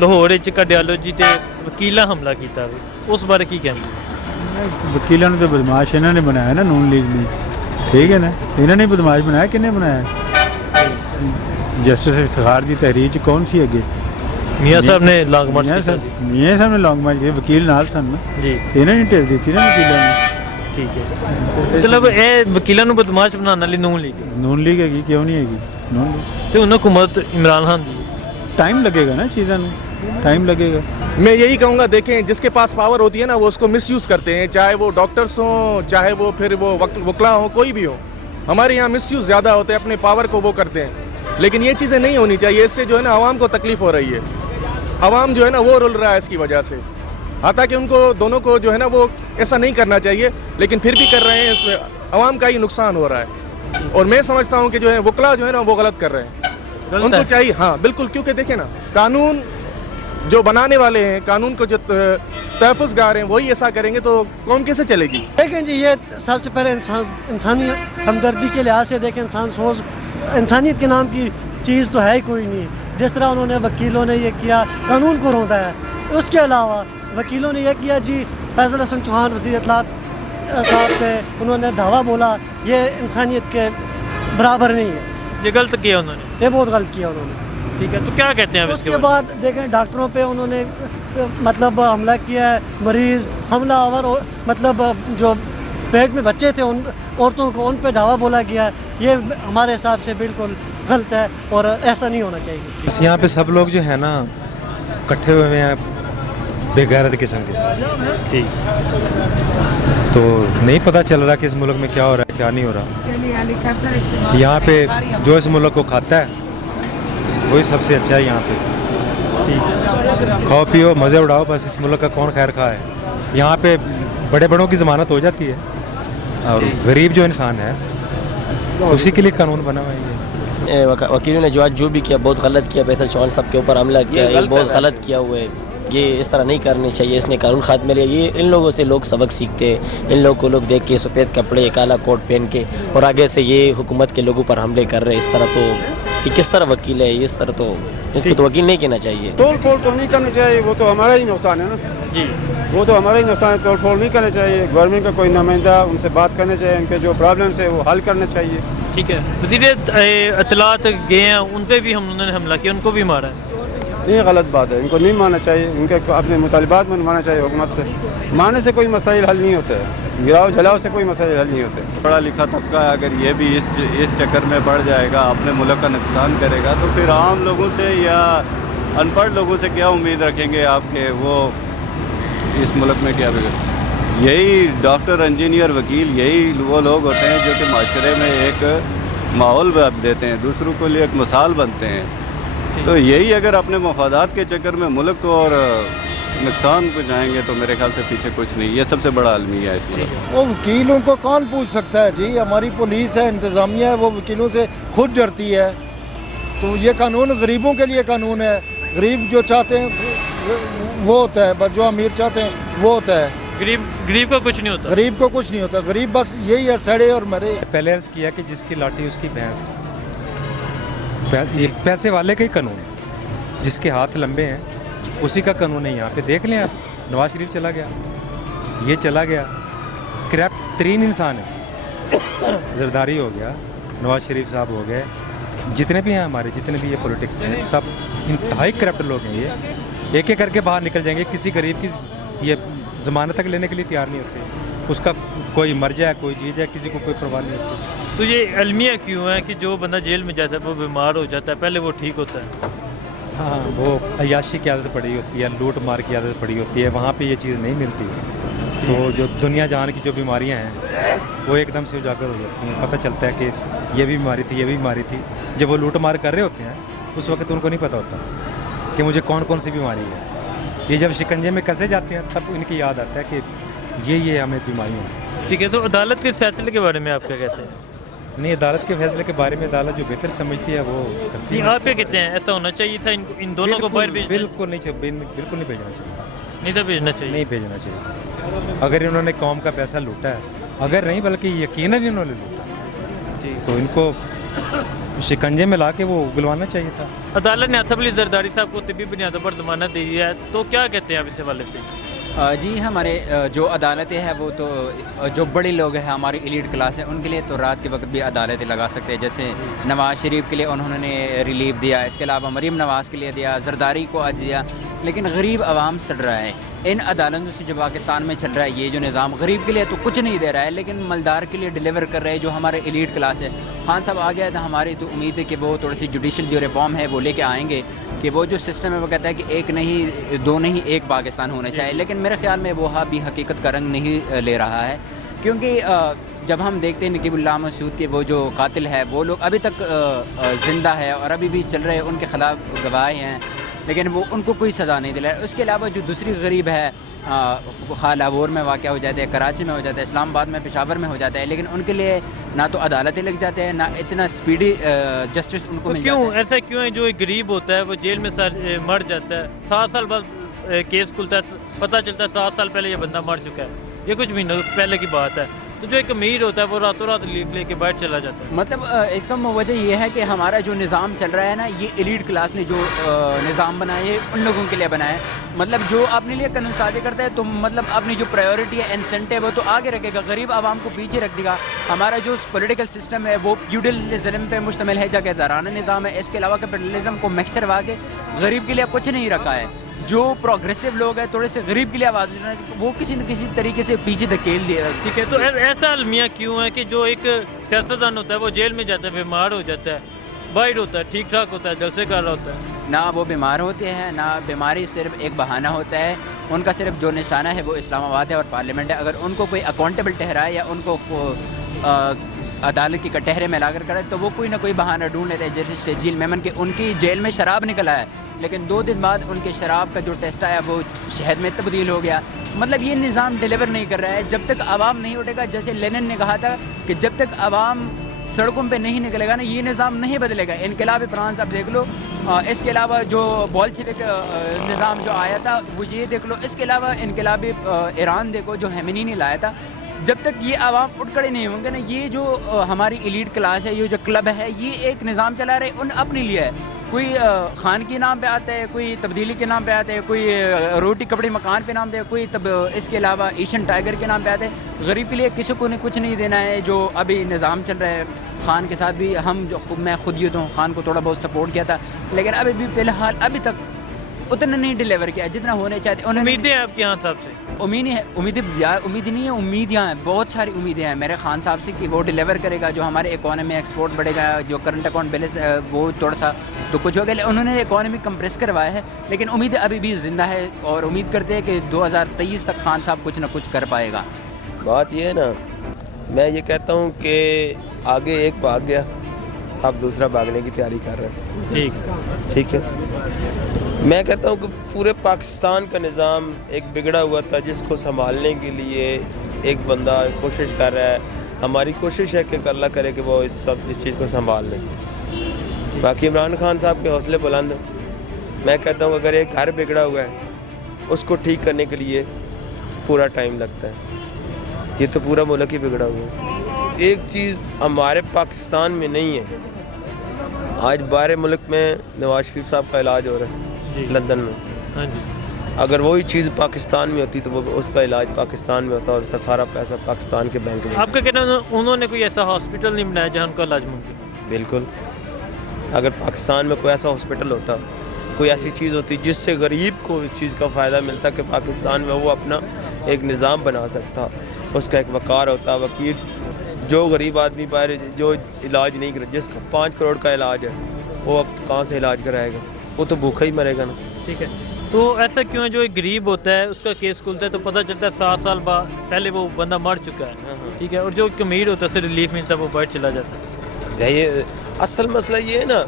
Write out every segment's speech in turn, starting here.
ਲਾਹੌਰ ਵਿੱਚ ਕਾਰਡੀਓਲੋਜੀ ਤੇ ਵਕੀਲਾਂ ਹਮਲਾ ਕੀਤਾ ਵੇ, ਉਸ ਬਾਰੇ ਕੀ ਕਹਿੰਦੇ? ਵਕੀਲਾਂ ਨੂੰ ਤਾਂ ਬਦਮਾਸ਼ ਇਹਨਾਂ ਨੇ ਬਣਾਇਆ ਨਾ, ਨੂਨ ਲੀਗ ਨੇ, ਠੀਕ ਹੈ ਨਾ, ਇਹਨਾਂ ਨੇ ਬਦਮਾਸ਼ ਬਣਾਇਆ। ਕਿੰਨੇ ਬਣਾਇਆ? ਜਸਟਿਸ ਇਫਤਖਾਰ ਦੀ ਤਹਿਰੀਰ 'ਚ ਕੌਣ ਸੀ ਅੱਗੇ? ਮੀਆਂ ਸਾਹਿਬ ਨੇ ਲੌਂਗ ਮਾਰਚ ਕੀਤਾ ਮੀਆਂ ਸਾਹਿਬ ਨੇ ਲੌਂਗ ਮਾਰਚ ਕੀਤਾ, ਵਕੀਲ ਨਾਲ ਸਨ ਨਾ ਜੀ, ਇਹਨਾਂ ਨੇ ਢਿੱਲ ਦਿੱਤੀ ਨਾ ਵਕੀਲਾਂ ਨੂੰ। ਠੀਕ ਹੈ, ਮਤਲਬ ਇਹ ਵਕੀਲਾਂ ਨੂੰ ਬਦਮਾਸ਼ ਬਣਾਉਣ ਵਾਲੀ ਨੂਨ ਲੀਗ ਹੈਗੀ, ਕਿਉਂ ਨਹੀਂ ਹੈਗੀ ਨੂਨ ਲੀਗ? ਤੇ ਉਹਨਾਂ ਹਕੂਮਤ ਇਮਰਾਨ ਖਾਨ ਦੀ टाइम लगेगा ना, चीज़ों में टाइम लगेगा। मैं यही कहूँगा, देखें जिसके पास पावर होती है ना वो उसको मिसयूज़ करते हैं, चाहे वो डॉक्टर्स हों, चाहे वो फिर वो वकला हों, कोई भी हो। हमारे यहाँ मिसयूज़ ज़्यादा होते हैं, अपने पावर को वो करते हैं, लेकिन ये चीज़ें नहीं होनी चाहिए। इससे जो है ना आवाम को तकलीफ़ हो रही है, आवाम जो है ना वो रुल रहा है इसकी वजह से। हालांकि उनको दोनों को जो है ना वो ऐसा नहीं करना चाहिए, लेकिन फिर भी कर रहे हैं, इसमें आवाम का ही नुकसान हो रहा है। और मैं समझता हूँ कि जो है वकला जो है ना वो गलत कर रहे हैं, उनको चाहिए, हाँ बिल्कुल, क्योंकि देखें ना कानून जो बनाने वाले हैं, कानून को जो तहफ़्फ़ुज़गार हैं वही ऐसा करेंगे तो कौम कैसे चलेगी? देखें जी, ये सबसे पहले इंसानी हमदर्दी के लिहाज से देखें, इंसानियत के नाम की चीज़ तो है ही कोई नहीं। जिस तरह उन्होंने वकीलों ने ये किया, कानून को रौंदा है। उसके अलावा वकीलों ने यह किया जी, फैसल हसन चौहान वज़ीर इत्तलात साहब पे उन्होंने धावा बोला, ये इंसानियत के बराबर नहीं है, ये गलत किया उन्होंने, ये बहुत गलत किया उन्होंने। ठीक है, तो क्या कहते हैं? उसके बाद देखें डॉक्टरों पे उन्होंने मतलब हमला किया है, मरीज़ हमलावर, मतलब जो पेट में बच्चे थे उन औरतों को, उन पे धावा बोला गया है। ये हमारे हिसाब से बिल्कुल गलत है और ऐसा नहीं होना चाहिए। बस यहाँ पे सब लोग जो है ना इकट्ठे हुए हैं बेगैरत किस्म के, ठीक, तो नहीं पता चल रहा कि इस मुल्क में क्या हो रहा है क्या नहीं हो रहा। यहाँ पे जो इस मुल्क को खाता है वही सबसे अच्छा है। यहाँ पे ठीक, खाओ पियो मज़े उड़ाओ, बस इस मुल्क का कौन खैर खा है। यहाँ पे बड़े बड़ों की ज़मानत हो जाती है और गरीब जो इंसान है उसी के लिए कानून बना हुआ है। वकीलों ने जो भी किया बहुत गलत किया, फैसल चौहान साहब के ऊपर हमला किया, ये बहुत गलत किया हुआ है। ये इस तरह नहीं करनी चाहिए, इसने कानून खात्मे लिए। ये इन लोगों से लोग सबक सीखते हैं, इन लोगों को लोग देख के सफ़ेद कपड़े काला कोट पहन के और आगे से ये हुकूमत के लोगों पर हमले कर रहे हैं। इस तरह तो ये किस तरह वकील है, इस तरह तो इसको तो वकील नहीं कहना चाहिए। तोड़ फोड़ तो नहीं करना चाहिए, वो तो हमारा ही नुकसान है ना जी, वो तो हमारा ही नुकसान है। तोड़ फोड़ नहीं करना चाहिए, गवर्नमेंट का कोई नुमाइंदा उनसे बात करना चाहिए, उनके जो प्रॉब्लम्स है वो हल करना चाहिए। ठीक है, वज़ीर इत्तलात गए हैं, उन पे भी उन्होंने हमला किया, उनको भी मारा है। ये गलत बात है, इनको नहीं मानना चाहिए, इनके अपने मुतालिबात में मानना चाहिए। हुकूमत से मानने से कोई मसाइल हल नहीं होते हैं, गिराव जलाव से कोई मसाइल हल नहीं होते। पढ़ा लिखा तबका अगर ये भी इस चक्कर में बढ़ जाएगा, अपने मुल्क का नुकसान करेगा, तो फिर आम लोगों से या अनपढ़ लोगों से क्या उम्मीद रखेंगे आपके? वो इस मुल्क में क्या बिगड़, यही डॉक्टर इंजीनियर वकील यही वो लोग होते हैं जो कि माशरे में एक माहौल देते हैं, दूसरों के लिए एक मिसाल बनते हैं। तो यही अगर अपने मफादात के चक्कर में मुल्क को और नुकसान पहुँचाएंगे तो मेरे ख्याल से पीछे कुछ नहीं। ये सबसे बड़ा अलमिया है इस मुल्क। वो वकीलों को कौन पूछ सकता है जी? हमारी पुलिस है, इंतज़ामिया है, वो वकीलों से खुद डरती है। तो ये कानून गरीबों के लिए कानून है, गरीब जो चाहते हैं वो होता है, बस जो अमीर चाहते हैं वो होता है। गरीब का कुछ नहीं होता, गरीब को कुछ नहीं होता, गरीब बस यही है सड़े और मरे। पहले अर्ज़ किया कि जिसकी लाठी उसकी भैंस, ये पैसे वाले का ही कानून है, जिसके हाथ लंबे हैं उसी का कानून है। यहाँ पे देख लें आप, नवाज शरीफ चला गया, ये चला गया, करप्ट तरीन इंसान है, जरदारी हो गया, नवाज शरीफ साहब हो गए, जितने भी हैं हमारे, जितने भी ये पॉलिटिक्स हैं, सब इंतहाई करप्ट लोग हैं। ये एक एक करके बाहर निकल जाएंगे, किसी गरीब की ये ज़मानत तक लेने के लिए तैयार नहीं होते। उसका कोई मर जाए कोई जी जाए, किसी को कोई परवाह नहीं होती उसकी। तो ये अलमिया क्यों है कि जो बंदा जेल में जाता है वो बीमार हो जाता है, पहले वो ठीक होता है? हाँ, वो अय्याशी की आदत पड़ी होती है, लूट मार की आदत पड़ी होती है, वहाँ पे ये चीज़ नहीं मिलती। तो जो दुनिया जहान की जो बीमारियाँ हैं वो एकदम से उजागर हो जाती हैं, पता चलता है कि ये भी बीमारी थी, ये भी बीमारी थी। जब वो लूट मार कर रहे होते हैं उस वक्त उनको नहीं पता होता कि मुझे कौन कौन सी बीमारी है। ये जब शिकंजे में कसे जाते हैं तब इनकी याद आता है कि ये हमें बीमारियाँ हैं। ठीक है, तो अदालत के फैसले के बारे में आप क्या कहते हैं? नहीं, अदालत के फैसले के बारे में अदालत जो बेहतर समझती है वो करती है। आप क्या कहते हैं, ऐसा होना चाहिए था इन दोनों को बाहर भेजना? बिल्कुल नहीं, बिल्कुल नहीं भेजना चाहिए, नहीं था भेजना चाहिए, नहीं भेजना चाहिए। अगर इन्होंने कौम का पैसा लूटा है, अगर नहीं बल्कि यकीनन इन्होंने लूटा, तो इनको शिकंजे में ला के वो उगलवाना चाहिए था। अदालत ने आसफ अली जरदारी साहब को तिबी बुनियादों पर जमानत दी है, तो क्या कहते हैं आप इस हवाले से? जी हमारे जो अदालतें हैं वो तो जो बड़े लोग हैं हमारी एलीट क्लास है उनके लिए तो रात के वक्त भी अदालतें लगा सकते हैं। जैसे नवाज़ शरीफ के लिए उन्होंने रिलीफ दिया, इसके अलावा मरीम नवाज़ के लिए दिया, जरदारी को आज दिया, लेकिन गरीब आवाम सड़ रहा है इन अदालतों से। जो पाकिस्तान में चल रहा है ये जो निज़ाम गरीब के लिए तो कुछ नहीं दे रहा है, लेकिन मलदार के लिए डिलीवर कर रहे हैं जो हमारे एलीट क्लास है। खान साहब आ गया था, हमारी तो उम्मीद है कि वो थोड़ी सी जुडिशल जो रिफॉर्म है वो लेके आएंगे कि वो जो सिस्टम है वो कहता है कि एक नहीं दो नहीं एक पाकिस्तान होना चाहिए, लेकिन मेरे ख्याल में वो भी हकीकत का रंग नहीं ले रहा है। क्योंकि जब हम देखते हैं नकीबुल्लाह मसूद के वो जो कातिल है वो लोग अभी तक ज़िंदा है और अभी भी चल रहे हैं, उनके ख़िलाफ़ गवाह हैं, लेकिन वो उनको कोई सज़ा नहीं दिला। उसके अलावा जो दूसरी गरीब है लाहौर में वाक़ हो जाता है, कराची में हो जाता है, इस्लामाबाद में, पेशावर में हो जाता है, लेकिन उनके लिए ना तो अदालतें लग जाते हैं ना इतना स्पीडी जस्टिस उनको मिल क्यों जाता है। ऐसा क्यों है? जो एक गरीब होता है वो जेल में मर जाता है, 7 साल बाद केस खुलता है, पता चलता है 7 साल पहले ये बंदा मर चुका है, ये कुछ महीनों पहले की बात है। तो जो एक अमीर होता है वो रातों रात लीफ लेके बाहर चला जाता है। मतलब इसका वजह ये है कि हमारा जो निज़ाम चल रहा है ना, ये एलीट क्लास ने जो निज़ाम बनाया है उन लोगों के लिए बनाया है। मतलब जो अपने लिए कानून साज़ी करता है तो मतलब अपनी जो प्रायोरिटी है, इंसेंटिव है, तो आगे रखेगा, गरीब आवाम को पीछे रख देगा। हमारा जो पॉलिटिकल सिस्टम है वो फ्यूडलिज्म पे मुश्तमिल है, जागीरदाराना निज़ाम है। इसके अलावा कैपिटलिज्म को मिक्सचर करवा के गरीब के लिए कुछ नहीं रखा है। जो प्रोग्रेसिव लोग हैं थोड़े से गरीब के लिए आवाज़ उठाना, वो किसी न किसी तरीके से पीछे धकेल दिया। ठीक है, तो ऐसा अलमिया क्यों है कि जो एक सियासतदान होता है वो जेल में जाता है, बीमार हो जाता है, बाहर होता है, ठीक ठाक होता है, जलसे कर रहा होता है, ना वो बीमार होते हैं, ना बीमारी सिर्फ एक बहाना होता है। उनका सिर्फ जो निशाना है वो इस्लामाबाद है और पार्लियामेंट है। अगर उनको कोई अकाउंटेबल ठहराए या उनको अदालत की कटहरे में लाकर करे तो वो कोई ना कोई बहाना ढूंढ लेते हैं। जैसे शजील मेमन के उनकी जेल में शराब निकला है, लेकिन 2 दिन बाद उनके शराब का जो टेस्ट आया वो शहद में तब्दील हो गया। मतलब ये निज़ाम डिलीवर नहीं कर रहा है। जब तक आवाम नहीं उठेगा, जैसे लेनिन ने कहा था कि जब तक आवाम सड़कों पे नहीं निकलेगा ना, ये निज़ाम नहीं बदलेगा। इनकलाब फ्रांस अब देख लो, इसके अलावा जो बोल्शेविक निज़ाम जो आया था वो ये देख लो, इसके अलावा इनकलाब ईरान देखो जो हेमिनी ने लाया था। जब तक ये आवाम उठ खड़े नहीं होंगे ना, ये जो हमारी एलीट क्लास है, ये जो क्लब है, ये एक निज़ाम चला रहे उन अपने लिए है। कोई खान के नाम पे आता है, कोई तब्दीली के नाम पे आता है, कोई रोटी कपड़े मकान पे नाम दे, कोई इसके अलावा एशियन टाइगर के नाम पे आता है। गरीब के लिए किसी को कुछ नहीं देना है। जो अभी निज़ाम चल रहा है, खान के साथ भी मैं खुद ही तो खान को थोड़ा बहुत सपोर्ट किया था, लेकिन अभी भी फ़िलहाल अभी तक उतना नहीं डिलीवर किया जितना होने चाहते। उम्मीदें हैं आपके यहाँ साहब से? उम्मीद नहीं है, उम्मीद यहाँ है, बहुत सारी उम्मीदें हैं मेरे खान साहब से कि वो डिलीवर करेगा। जो हमारे इकोनॉमी एक्सपोर्ट बढ़ेगा, जो करंट अकाउंट बैलेंस वो थोड़ा सा तो कुछ हो गया। उन्होंने इकोनॉमी कंप्रेस करवाया है, लेकिन उम्मीद अभी भी ज़िंदा है और उम्मीद करते हैं कि 2023 तक खान साहब कुछ ना कुछ कर पाएगा। बात ये है ना, मैं ये कहता हूँ कि आगे एक भाग गया, अब दूसरा भागने की तैयारी कर रहे हैं। ठीक है। मैं कहता हूँ कि पूरे पाकिस्तान का निज़ाम एक बिगड़ा हुआ था, जिसको संभालने के लिए एक बंदा कोशिश कर रहा है। हमारी कोशिश है कि अल्लाह करे कि वो इस चीज़ को संभाल लें। बाकी इमरान खान साहब के हौसले बुलंद हैं। मैं कहता हूँ अगर एक घर बिगड़ा हुआ है, उसको ठीक करने के लिए पूरा टाइम लगता है। ये तो पूरा मुल्क ही बिगड़ा हुआ है। एक चीज़ हमारे पाकिस्तान में नहीं है। आज बाहर मुल्क में नवाज शरीफ साहब का इलाज हो रहा है लंदन में। हाँ जी। अगर वही चीज़ पाकिस्तान में होती तो वो उसका इलाज पाकिस्तान में होता और उसका सारा पैसा पाकिस्तान के बैंक में। आपका कहना है उन्होंने कोई ऐसा हॉस्पिटल नहीं बनाया जहाँ उनका इलाज मुमकिन? बिल्कुल। अगर पाकिस्तान में कोई ऐसा हॉस्पिटल होता, कोई ऐसी चीज़ होती जिससे गरीब को इस चीज़ का फ़ायदा मिलता कि पाकिस्तान में वो अपना एक निज़ाम बना सकता, उसका एक वक़ार होता, वकील। जो गरीब आदमी बाहर जो इलाज नहीं कर, जिसका 5 करोड़ का इलाज है, वो अब कहाँ से इलाज कराएगा? वो तो भूखा ही मरेगा ना। ठीक है, तो ऐसा क्यों है जो एक गरीब होता है उसका केस खुलता है तो पता चलता है 7 साल बाद पहले वो बंदा मर चुका है, ठीक है, और जो एक अमीर होता है उसे रिलीफ मिलता है, वो बाहर चला जाता है। ये असल मसला ये है ना,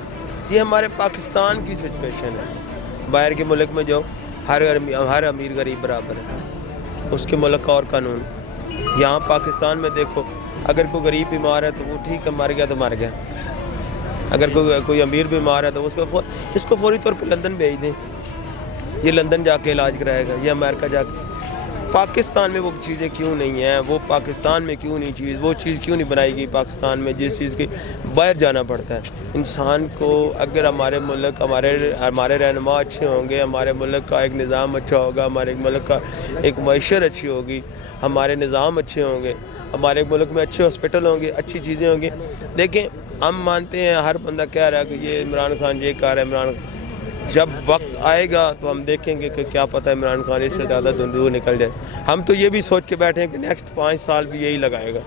ये हमारे पाकिस्तान की सिचुएशन है। बाहर के मुल्क में जो हर अमीर गरीब बराबर है, उसके मुल्क का और कानून। यहाँ पाकिस्तान में देखो, अगर कोई गरीब बीमार है तो वो ठीक है, मर गया तो मर गया। अगर कोई अमीर बीमार है तो इसको फौरी तौर पे लंदन भेज दें, ये लंदन जाके इलाज कराएगा, ये अमेरिका जाके। पाकिस्तान में वो चीज़ें क्यों नहीं हैं? वो पाकिस्तान में क्यों नहीं वो चीज़ क्यों नहीं बनाई गई पाकिस्तान में, जिस चीज़ के बाहर जाना पड़ता है? انسان کو اگر ہمارے ملک ہمارے رہنما اچھے ہوں گے، ہمارے ملک کا ایک نظام اچھا ہوگا، ہمارے ملک کا ایک معیشت اچھی ہوگی، ہمارے نظام اچھے ہوں گے، ہمارے ملک میں اچھے ہاسپٹل ہوں گے، اچھی چیزیں ہوں گی. دیکھیں ہم مانتے ہیں ہر بندہ کہہ رہا ہے کہ یہ عمران خان یہ کہہ رہا ہے، عمران جب وقت آئے گا تو ہم دیکھیں گے کہ کیا پتہ ہے عمران خان اس سے زیادہ دور نکل جائے. ہم تو یہ بھی سوچ کے بیٹھے ہیں کہ نیکسٹ 5 سال بھی یہی لگائے گا.